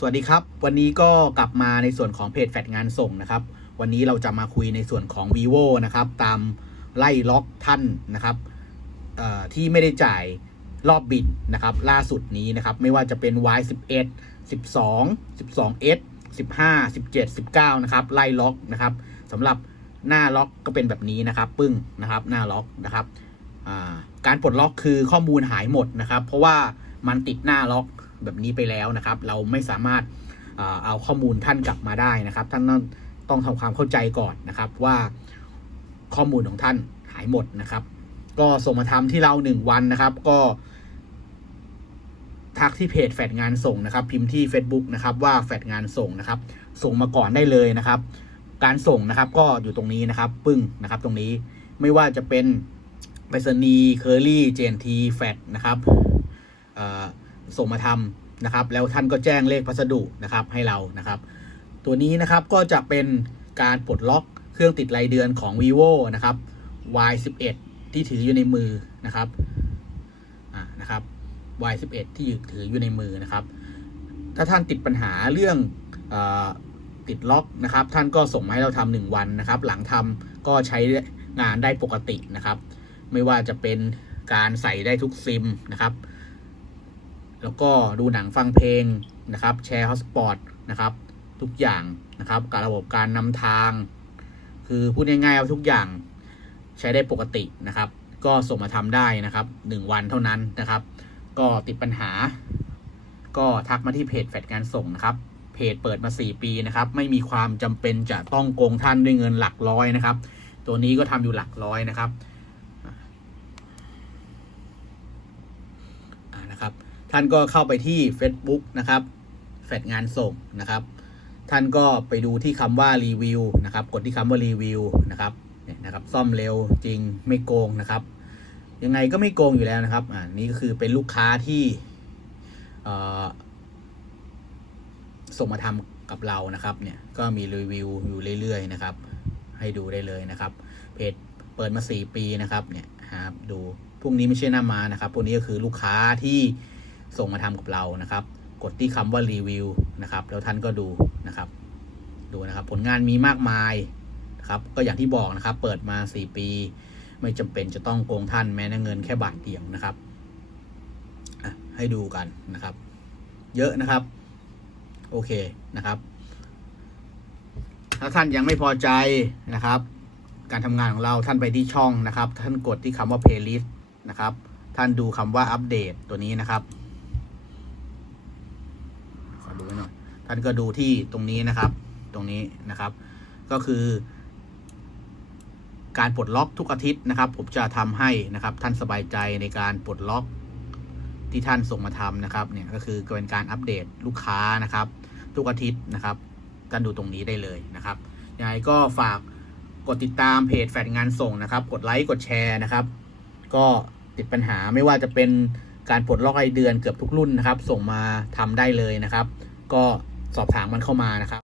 สวัสดีครับ วันนี้ก็กลับมาในส่วนของเพจแฟดงานส่งนะครับ วันนี้เราจะมาคุยในส่วนของ vivo นะครับ ตามไล่ล็อกท่านนะครับที่ไม่ได้จ่ายรอบบินนะครับ ล่าสุดนี้นะครับ ไม่ว่าจะเป็น Y 11 12 12S 15 17 19 นะครับ ไล่ล็อกนะครับสำหรับหน้าล็อกก็เป็นแบบนี้นะครับ ปึ้งนะครับ หน้าล็อกนะครับการปลดล็อกคือข้อมูลหายหมดนะครับ เพราะว่ามันติดหน้าล็อก แบบนี้ไปแล้วนะครับ เราไม่สามารถเอาข้อมูลท่านกลับมาได้นะครับ ท่านต้องต้องทำความเข้าใจก่อนนะครับว่าข้อมูลของท่านหายหมดนะครับ ก็ส่งมาทำที่เราหนึ่งวันนะครับ ก็ทักที่เพจแฟดงานส่งนะครับ พิมพ์ที่ Facebook นะครับว่าแฟดงานส่งนะครับ ส่งมาก่อนได้เลยนะครับ การส่งนะครับก็อยู่ตรงนี้นะครับ ปึ้งนะครับตรงนี้ไม่ว่าจะเป็นไปรษณีย์เคอรี่เจนทีแฟดนะครับเอ่อ ส่งมาทำนะครับ แล้วท่านก็แจ้งเลขพัสดุนะครับให้เรานะครับ ตัวนี้นะครับก็จะเป็นการปลดล็อกเครื่องติดรายเดือนของ vivo นะครับ Y11 ที่ถืออยู่ในมือนะครับอ่านะครับ Y11 ที่ถืออยู่ในมือนะครับ ถ้าท่านติดปัญหาเรื่องอติดล็อกนะครับ ท่านก็ส่งมาให้เราทำหนึ่งวันนะครับ หลังทำก็ใช้งานได้ปกตินะครับ ไม่ว่าจะเป็นการใส่ได้ทุกซิมนะครับ แล้วก็ดูหนังฟังเพลงนะครับ แชร์ฮอสปอตนะครับ ทุกอย่างนะครับกับระบบการนำทาง คือพูดง่ายๆว่าทุกอย่างใช้ได้ปกตินะครับ ก็ส่งมาทำได้นะครับหนึ่งวันเท่านั้นนะครับ ก็ติดปัญหา ก็ทักมาที่เพจแฟดงานส่งนะครับเพจเปิดมา 4 ปีนะครับ ไม่มีความจำเป็นจะต้องโกงท่านด้วยเงินหลักร้อยนะครับ ตัวนี้ก็ทำอยู่หลักร้อยนะครับอ่านะครับ ท่านก็เข้าไปที่ Facebook นะครับแฟดงานส่งนะครับ ท่านก็ไปดูที่คำว่ารีวิวนะครับ กดที่คำว่ารีวิวนะครับเนี่ยนะครับ ซ่อมเร็วจริงไม่โกงนะครับ ยังไงก็ไม่โกงอยู่แล้วนะครับอ่านี่ก็คือเป็นลูกค้าที่เอ่อส่งมาทำกับเรานะครับ เนี่ยก็มีรีวิวอยู่เรื่อยๆนะครับ ให้ดูได้เลยนะครับ เพจเปิดมาสี่ปีนะครับ เนี่ยครับดูพวกนี้ไม่ใช่หน้ามานะครับ พวกนี้ก็คือลูกค้าที่ ส่งมาทำกับเรานะครับ กดที่คำว่ารีวิวนะครับ แล้วท่านก็ดูนะครับ ดูนะครับ ผลงานมีมากมายนะครับ ก็อย่างที่บอกนะครับ เปิดมาสี่ปี ไม่จำเป็นจะต้องโกงท่านแม้เงินแค่บาทเดียวนะครับให้ดูกันนะครับ เยอะนะครับ โอเคนะครับ ถ้าท่านยังไม่พอใจนะครับ การทำงานของเราท่านไปที่ช่องนะครับ ท่านกดที่คำว่า playlist นะครับ ท่านดูคำว่าอัปเดตตัวนี้นะครับ ขอดูไว้หน่อย ท่านก็ดูที่ตรงนี้นะครับ ตรงนี้นะครับ ก็คือ การปลดล็อกทุกอาทิตย์นะครับ ผมจะทำให้นะครับ ท่านสบายใจในการปลดล็อกที่ท่านส่งมาทำนะครับ เนี่ยก็คือเป็นการอัปเดตลูกค้านะครับ ทุกอาทิตย์นะครับท่านดูตรงนี้ได้เลยนะครับยังไงก็ฝากกดติดตามเพจแฟดงานส่งนะครับ กดไลค์กดแชร์นะครับ ก็ติดปัญหาไม่ว่าจะเป็นการปลดล็อกรายเดือนเกือบทุกรุ่นนะครับ ส่งมาทำได้เลยนะครับ ก็ สอบถามมันเข้ามานะครับ